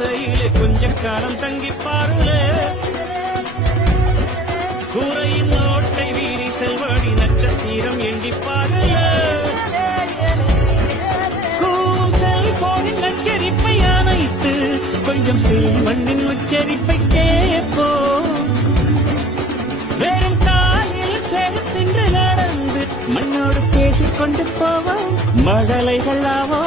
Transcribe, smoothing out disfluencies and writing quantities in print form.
குடிசையிலே கொஞ்ச காலம் தங்கி பாருல கூரையின் ஓட்டை வீரி செல்வடி நட்சத்திரம் எண்டி பாருல கூவும் செல்போனின் நச்சரிப்பை அணைத்து கொஞ்சம் செல்வண்ணின் உச்சரிப்பை கேட்போ வெறும் காலில் செருப்பின்று நடந்து மண்ணோடு பேசிக்கொண்டு போவோம் மழலைகளாவோ